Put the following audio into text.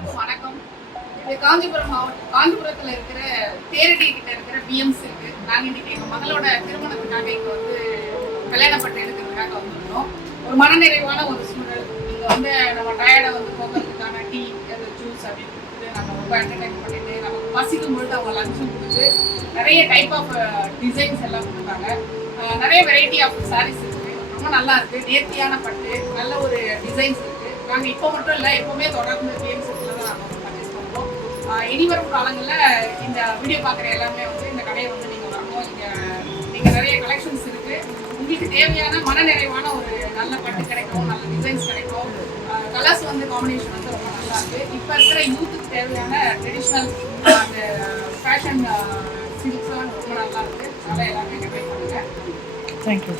அனைவருக்கும் வணக்கம். இது காஞ்சிபுரம் மாவட்டம், காஞ்சிபுரத்தில் இருக்கிற தேரடி கிட்ட இருக்கிற பிஎம்சி இருக்கு. நாங்கள் இன்னைக்கு எங்கள் மகளோட திருமணத்துக்காக இங்கே வந்து கல்யாணப்பட்டு எடுக்கிறதுக்காக வந்திருந்தோம். ஒரு மனநிறைவான ஒரு சூழல். இங்கே வந்து நம்ம டயர்டை வந்து போக்குறதுக்கான டீ, ஜூஸ் அப்படின்னு கொடுத்துட்டு நம்ம ரொம்ப என்டர்டைன் பண்ணிட்டு நமக்கு பசிக்கும் பொழுது அவங்க லஞ்சும் கொடுத்து நிறைய டைப் ஆஃப் டிசைன்ஸ் எல்லாம் கொடுத்தாங்க. நிறைய வெரைட்டி ஆஃப் சாரீஸ் இருக்கு. ரொம்ப நல்லா இருக்கு. நேர்த்தியான பட்டு, நல்ல ஒரு டிசைன்ஸ் இருக்கு. நாங்கள் இப்போ மட்டும் இல்லை, எப்பவுமே தொடர்ந்து கேம்ஸில் தான் நாங்கள் பர்ச்சேஸ் பண்ணுறோம். இனி வரும் காலங்களில் இந்த வீடியோ பார்க்குற எல்லாமே வந்து இந்த கடையை வந்து நீங்கள் வரணும். இங்கே நிறைய கலெக்ஷன்ஸ் இருக்குது. உங்களுக்கு தேவையான மனநிறைவான ஒரு நல்ல பட்டு கிடைக்கும், நல்ல டிசைன்ஸ் கிடைக்கும். கலர்ஸ் வந்து காம்பினேஷன் வந்து ரொம்ப நல்லா இருக்குது. இப்போ இருக்கிற யூத்துக்கு தேவையான ட்ரெடிஷ்னல் அந்த ஃபேஷன் சில்க்ஸ்லாம் ரொம்ப நல்லா இருக்குது. அதனால் எல்லாமே இங்கே ட்ரை பண்ணுங்கள். தேங்க்யூ.